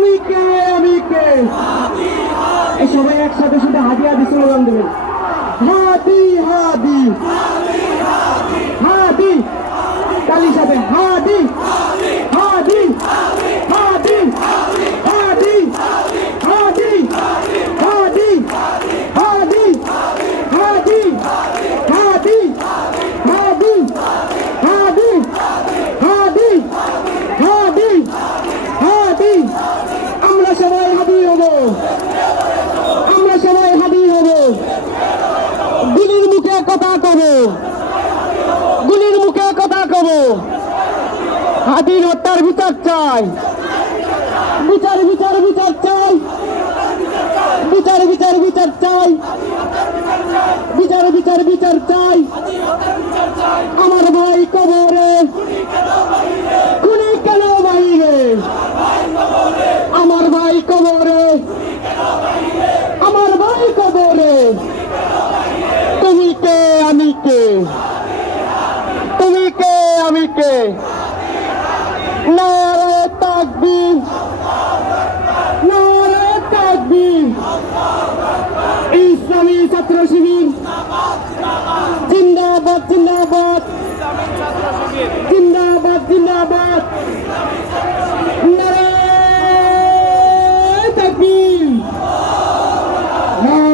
তুমি কে আমি কে এই সবাই একসাথে শুধু হাদি হাদি স্লোগান দেবেন হাদি হাদি হাদি কালি সাথে হাদি হাদি হাদি হাদি হাদি হাদি হাদি হাদি হাদি হাদি হাদি হাদি হাদি হাদি আমরা সবাই হাদি হব আমরা সবাই হাদি হব গুলির মুখে কথা কব গুলির মুখে কথা কব হাদির হত্যার বিচার চাই বিচার বিচার বিচার চাই বিচার বিচার বিচার চাই বিচার বিচার বিচার চাই আমার ভাই কবরে খুনি কেন বাইরে আমার ভাই কবরে আমার ভাই কবরে তুমি কে আমি কে তুমি কে আমি কে নারে তাকবীর নারে তাকবীর ইসলামী ছাত্র শিবির জিন্দাবাদ জিন্দাবাদ জিন্দাবাদ জিন্দাবাদ